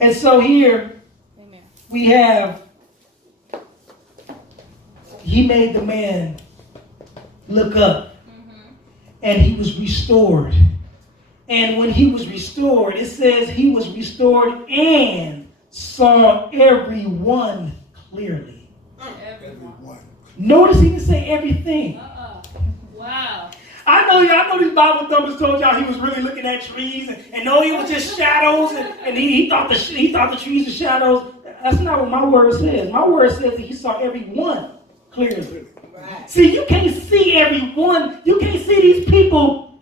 And so here we have, he made the man look up, and he was restored. And when he was restored, it says he was restored and saw everyone clearly. Everyone. Notice he didn't say everything. Wow. I know these Bible thumpers told y'all he was really looking at trees and no, it was just shadows and he thought the trees were shadows. That's not what my word says. My word says that he saw everyone clearly. Right. See, you can't see everyone. You can't see these people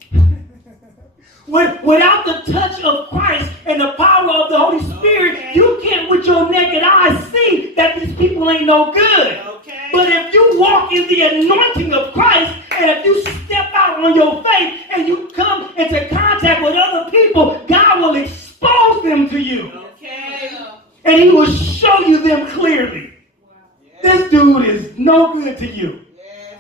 without the touch of Christ and the power of the Holy Spirit. Okay. You can't with your naked eyes see that these people ain't no good. Okay. But if you walk in the anointing of Christ, and if you step out on your faith and you come into contact with other people, God will expose them to you. Okay. And he will show you them clearly. Wow. Yes. This dude is no good to you. Yes.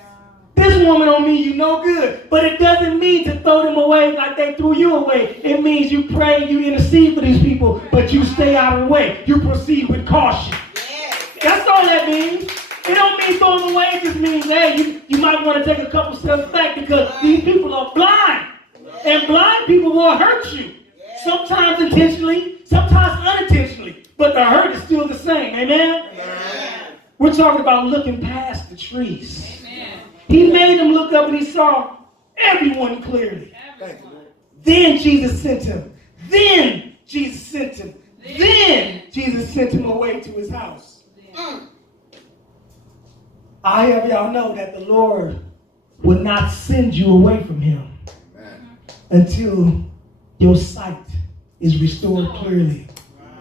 This woman don't mean you no good. But it doesn't mean to throw them away like they threw you away. It means you pray, you intercede for these people, but you stay out of the way. You proceed with caution. Yes. That's all that means. It don't mean throw them away. It just means, hey, you might want to take a couple steps back because these people are blind. And blind people will hurt you. Sometimes intentionally, sometimes unintentionally. But the hurt is still the same. Amen? Amen. We're talking about looking past the trees. Amen. He made them look up and he saw everyone clearly. Everyone. Then Jesus sent him. Then Jesus sent him. Then Jesus sent him away to his house. I have y'all know that the Lord will not send you away from him. Amen. Until your sight is restored clearly.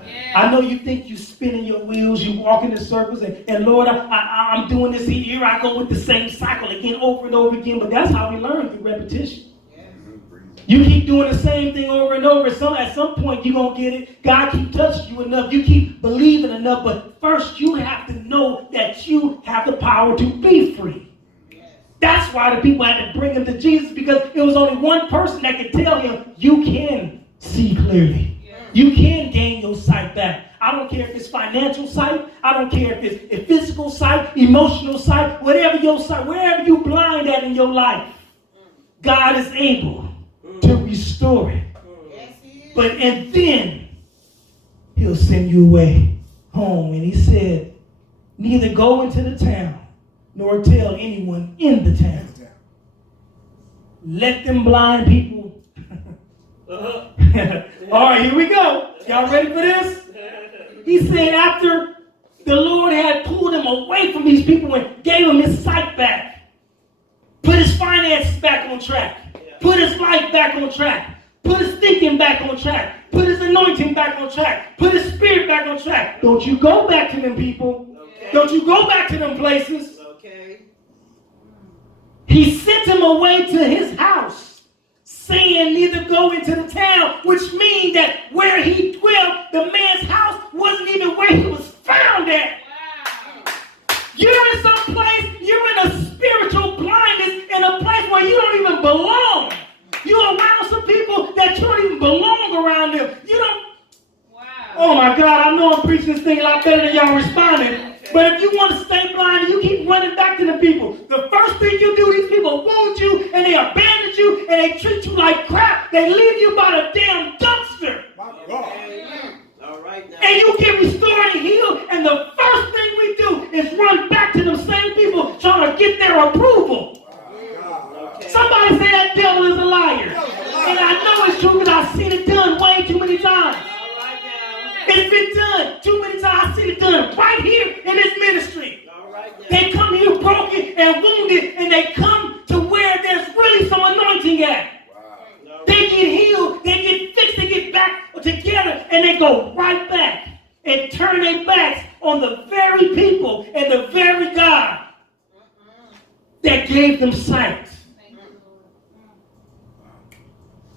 Yeah. I know you think you're spinning your wheels, you walk in circles, and Lord, I'm doing this here. I go with the same cycle again over and over again, but that's how we learn through repetition. Yeah. You keep doing the same thing over and over. At some point, you're going to get it. God keep touching you enough. You keep believing enough. But first, you have to know that you have the power to be free. Yes. That's why the people had to bring him to Jesus, because it was only one person that could tell him, you can see clearly. Yes. You can gain your sight back. I don't care if it's financial sight. I don't care if it's a physical sight, emotional sight, whatever your sight, wherever you blind at in your life, God is able to restore it. Yes, and then he'll send you away home. And he said, neither go into the town nor tell anyone in the town. Let them blind people. All right, here we go. Y'all ready for this? He said after the Lord had pulled him away from these people and gave him his sight back, put his finances back on track, put his life back on track, put his thinking back on track, put his anointing back on track, put his spirit back on track. Don't you go back to them people. Okay. Don't you go back to them places. Okay. He sent him away to his house, saying neither go into the town, which means that where he dwelt, the man's house wasn't even where he was found at. Wow. You're in some place, you're in a spiritual blindness, in a place where you don't even belong. You're around some people that you don't even belong around them. You don't. Wow. Oh my God, I know I'm preaching this thing a lot better than y'all responding. Okay. But if you want to stay blind and you keep running back to the people, the first thing you do, these people wound you and they abandon you and they treat you like crap. They leave you by the damn dumpster. My God. Okay. All right now. And you get restored and healed, and the first thing we do is run back to them same people trying to get their approval. Okay. Somebody say that devil is a liar. And I know it's true because I've seen it done way too many times. Right now. It's been done too many times. I've seen it done right here in this ministry. Right, they come here broken and wounded, and they come to where there's really some anointing at. Wow. They get healed, they get fixed, they get back together, and they go right back and turn their backs on the very people and the very God that gave them sight.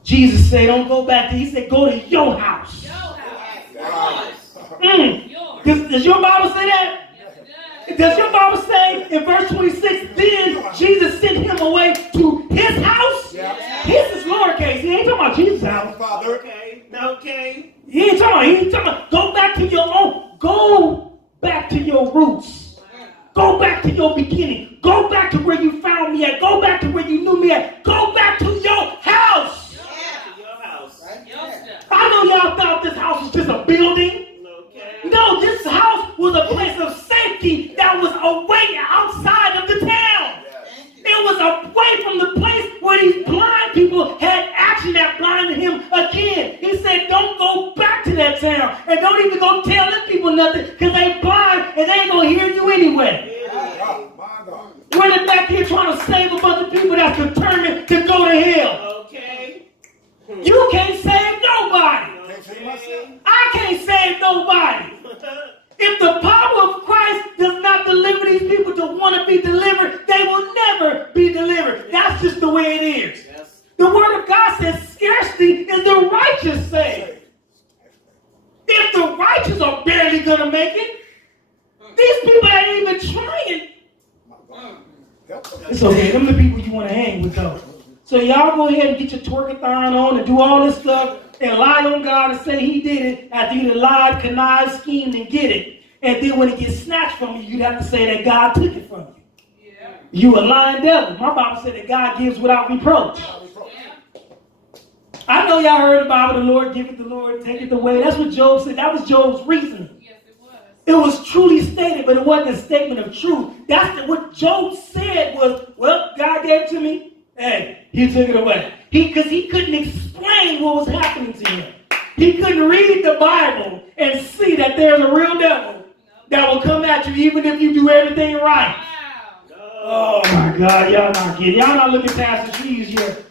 Jesus said, don't go back to, he said, go to your house. Your house. Does your Bible say that? Yes, does your Bible say in verse 26, then Jesus sent him away to his house? Yes. His is lowercase. He ain't talking about Jesus' house. Father. Okay. He ain't talking about, go Go back to your roots. Go back to your beginning. Go back to where you found me at. Go back to where you knew me at. Go back to your house. Your house. I know y'all thought this house was just a building. No, this house was a place of safety that was away outside of the town. It was away from the place where these blind people had action that blinded him again. He said, don't go back to that town. And don't even go tell them people nothing because they blind and they ain't going to hear you anyway. Running back here trying to save a bunch of people that's determined to go to hell. Okay. You can't save nobody. I can't save nobody. If the power of Christ does not deliver these people to want to be delivered, they will never be delivered. That's just the way it is. Yes. The word of God says, scarcely is the righteous saved. If the righteous are barely going to make it, these people ain't even trying. It's okay. Them the people you want to hang with, though. So y'all go ahead and get your twerkathon on and do all this stuff and lie on God and say he did it after you lied, connived, schemed, and get it. And then when it gets snatched from you, you'd have to say that God took it from you. Yeah. You a lying devil. My Bible said that God gives without reproach. Yeah. I know y'all heard the Bible, the Lord giveth, the Lord taketh away. That's what Job said. That was Job's reasoning. Yes, it was. It was truly stated, but it wasn't a statement of truth. What Job said was, well, God gave it to me. Hey, he took it away. Because he couldn't explain what was happening to him. He couldn't read the Bible and see that there's a real devil that will come at you even if you do everything right. Oh my God, y'all not getting. Y'all not looking past the trees yet.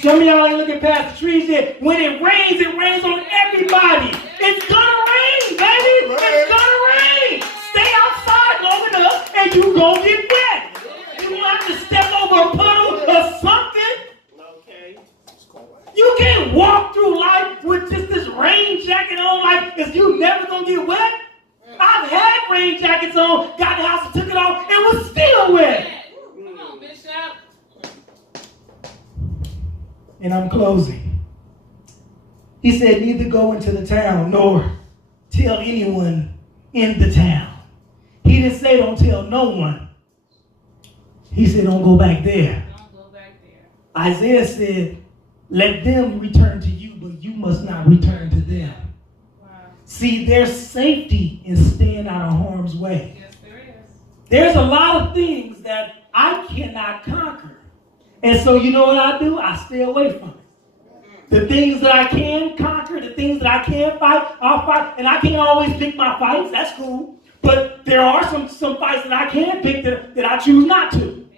Some of y'all ain't looking past the trees yet. When it rains on everybody. It's gonna rain, baby. It's gonna rain. Stay outside long enough and you gonna get wet. You gonna have to step over a puddle or something. Okay. You can't walk through life with just this rain jacket on like as you never gonna get wet. I've had rain jackets on, got the house and took it off, and was still wet. Come on, Bishop. And I'm closing. He said, neither go into the town nor tell anyone in the town. He didn't say don't tell no one. He said don't go back there. Don't go back there. Isaiah said, let them return to you, but you must not return to them. Wow. See, there's safety in staying out of harm's way. Yes, there is. There's a lot of things that I cannot conquer. And so you know what I do? I stay away from it. The things that I can conquer, the things that I can fight, I'll fight. And I can't always pick my fights. That's cool. But there are some fights that I can pick that I choose not to.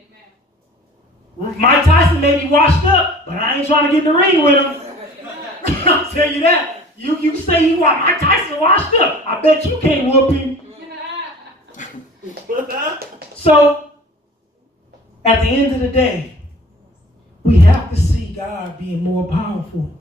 Mike Tyson may be washed up, but I ain't trying to get in the ring with him. I'll tell you that. You say Mike Tyson washed up. I bet you can't whoop him. So, at the end of the day, we have to see God being more powerful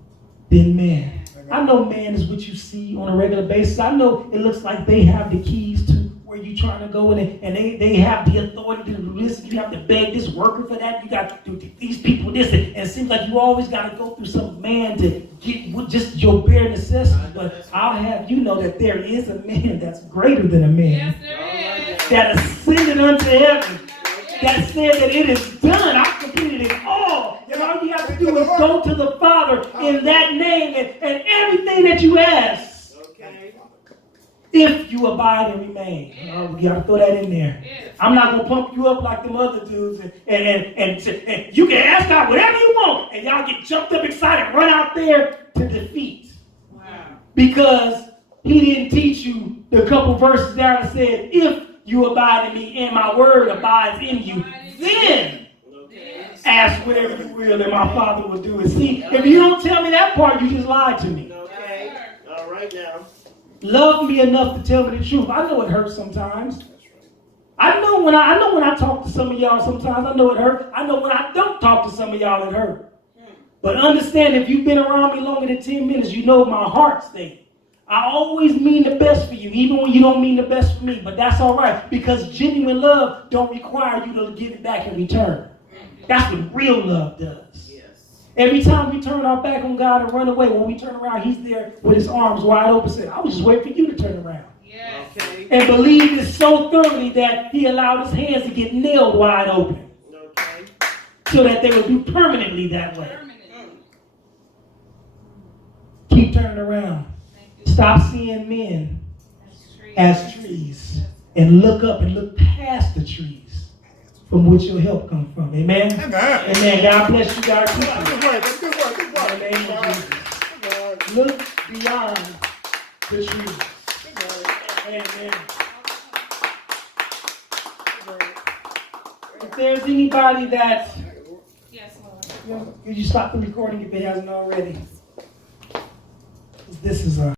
than man. I know man is what you see on a regular basis. I know it looks like they have the keys to where you're trying to go in and they have the authority to do this. You have to beg this worker for that. You got to do these people this. And it seems like you always got to go through some man to get just your bare necessities. But I'll have you know that there is a man that's greater than a man. Yes, there is. That ascended unto heaven. That said that it is done. I completed it all. And all you have to do is go to the Father in that name and everything that you ask. Okay. If you abide and remain. We got to throw that in there. I'm not going to pump you up like them other dudes. And you can ask God whatever you want. And y'all get jumped up excited. Run out there to defeat. Wow. Because he didn't teach you the couple verses down that said, if you abide in me and my word abides in you, then ask whatever you will and my Father will do it. See, if you don't tell me that part, you just lied to me. Okay. All right now. Love me enough to tell me the truth. I know it hurts sometimes. I know when I talk to some of y'all sometimes, I know it hurts. I know when I don't talk to some of y'all, it hurts. But understand, if you've been around me longer than 10 minutes, you know my heart state. I always mean the best for you, even when you don't mean the best for me. But that's all right, because genuine love don't require you to give it back in return. That's what real love does. Yes. Every time we turn our back on God and run away, when we turn around, he's there with his arms wide open saying, I was just waiting for you to turn around. Yes. Yes. Okay. and believed it so thoroughly that he allowed his hands to get nailed wide open Okay. so that they would be permanently that way. Permanently. Keep turning around. Thank you. Stop seeing men That's as trees and look up and look past the trees from which your help comes from. Amen? Amen. Amen. God bless you, God. Keep you. Good work. That's good work. Good work. In the name of Jesus. Good work. Look beyond the trees. Good work. Amen. Good work. If there's anybody that, Yes, Lord. could you stop the recording if it hasn't already? This is a